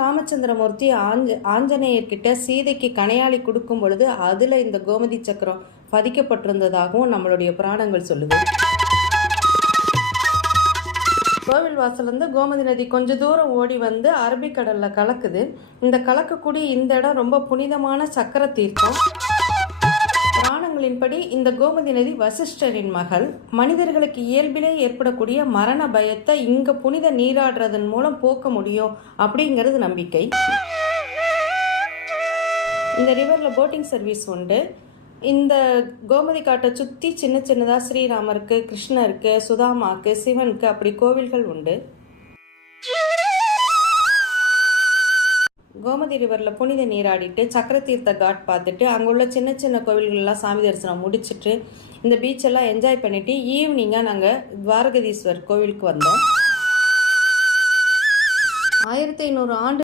ராமச்சந்திரமூர்த்தி ஆஞ்சநேயர்கிட்ட சீதைக்கு கணையாளி கொடுக்கும் பொழுது அதில் இந்த கோமதி சக்கரம் பதிக்கப்பட்டிருந்ததாகவும் நம்மளுடைய புராணங்கள் சொல்லுது. கோவில் வாசலேருந்து கோமதி நதி கொஞ்சம் தூரம் ஓடி வந்து அரபிக்கடலில் கலக்குது. இந்த கலக்கக்கூடிய இந்த இடம் ரொம்ப புனிதமான சக்கர தீர்த்தம். புராணங்களின்படி இந்த கோமதி நதி வசிஷ்டரின் மகள். மனிதர்களுக்கு இயல்பிலே ஏற்படக்கூடிய மரண பயத்தை இங்கே புனித நீராடுறதன் மூலம் போக்க முடியும் அப்படிங்கிறது நம்பிக்கை. இந்த ரிவரில் போட்டிங் சர்வீஸ் உண்டு. இந்த கோமதி காட்டை சுற்றி சின்ன சின்னதாக ஸ்ரீராமருக்கு, கிருஷ்ணருக்கு, சுதாமாக்கு, சிவனுக்கு அப்படி கோவில்கள் உண்டு. கோமதி ரிவரில் புனித நீராடிட்டு சக்கர தீர்த்த காட் பார்த்துட்டு அங்குள்ள சின்ன சின்ன கோவில்கள்லாம் சாமி தரிசனம் முடிச்சுட்டு இந்த பீச்செல்லாம் என்ஜாய் பண்ணிவிட்டு ஈவினிங்காக நாங்கள் துவாரகதீஸ்வர் கோவிலுக்கு வந்தோம். 1500 ஆண்டு